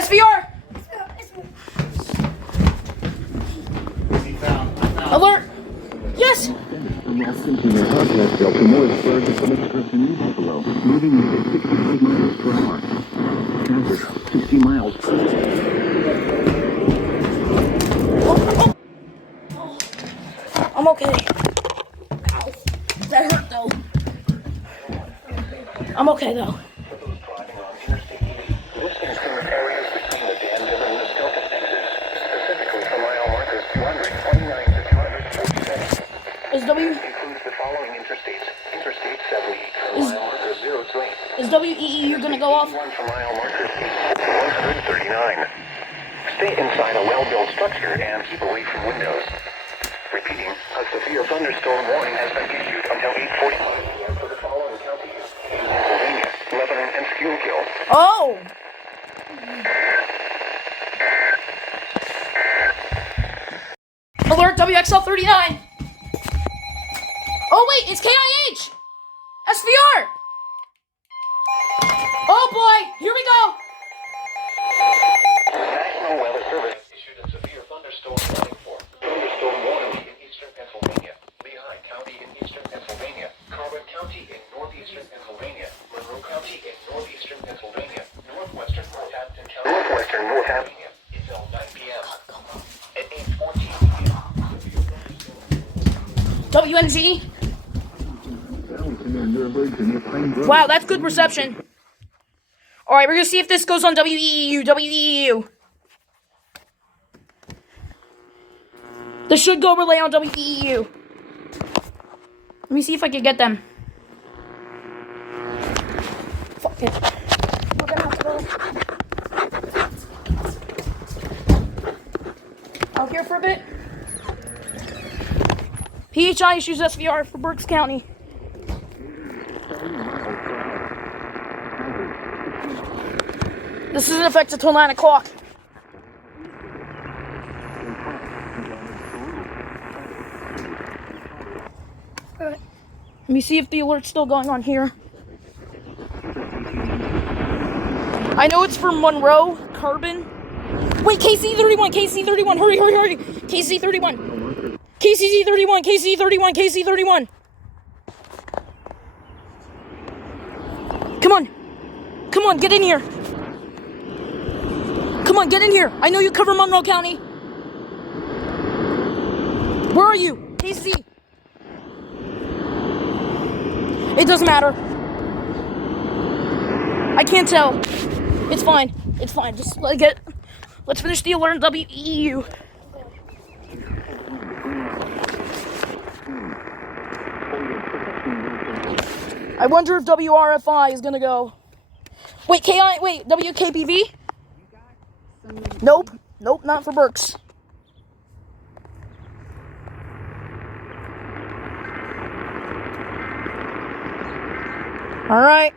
SVR! Alert! Yes! I'm okay. Ow. That hurt though. I'm okay though. Is WEEU gonna go off? 139. Stay inside a well-built structure and keep away from windows. Repeating, a severe thunderstorm warning has been issued until 8:45 p.m. for the following counties: Pennsylvania, Lebanon, and Schuylkill. Oh! Alert WXL39! Oh wait, it's KIH! SVR! Oh boy, here we go! The National Weather Service issued a severe thunderstorm warning for thunderstorm warning in eastern Pennsylvania, Lehigh County in eastern Pennsylvania, Carbon County in northeastern Pennsylvania, Monroe County in northeastern Pennsylvania, northwestern Northampton County, until 9 p.m. At 8:14 p.m. WNZ? Wow, that's good reception. Alright, we're gonna see if this goes on WEEU. WEEU. This should go relay on WEEU. Let me see if I can get them. Fuck it. We're gonna have to go out here for a bit. PHI issues SVR for Berks County. This is in effect until 9 o'clock. Let me see if the alert's still going on here. I know it's for Monroe, Carbon. Wait, KC31, KC31, hurry, hurry, hurry. KC31. KCZ31, KC31, KC31. Come on. Come on, get in here. Come on, get in here. I know you cover Monroe County. Where are you? KC. It doesn't matter. I can't tell. It's fine. It's fine. Just let's finish the alert WEEU. I wonder if WRFI is gonna go. Wait, WKBV? Nope. Nope, not for Berks. All right.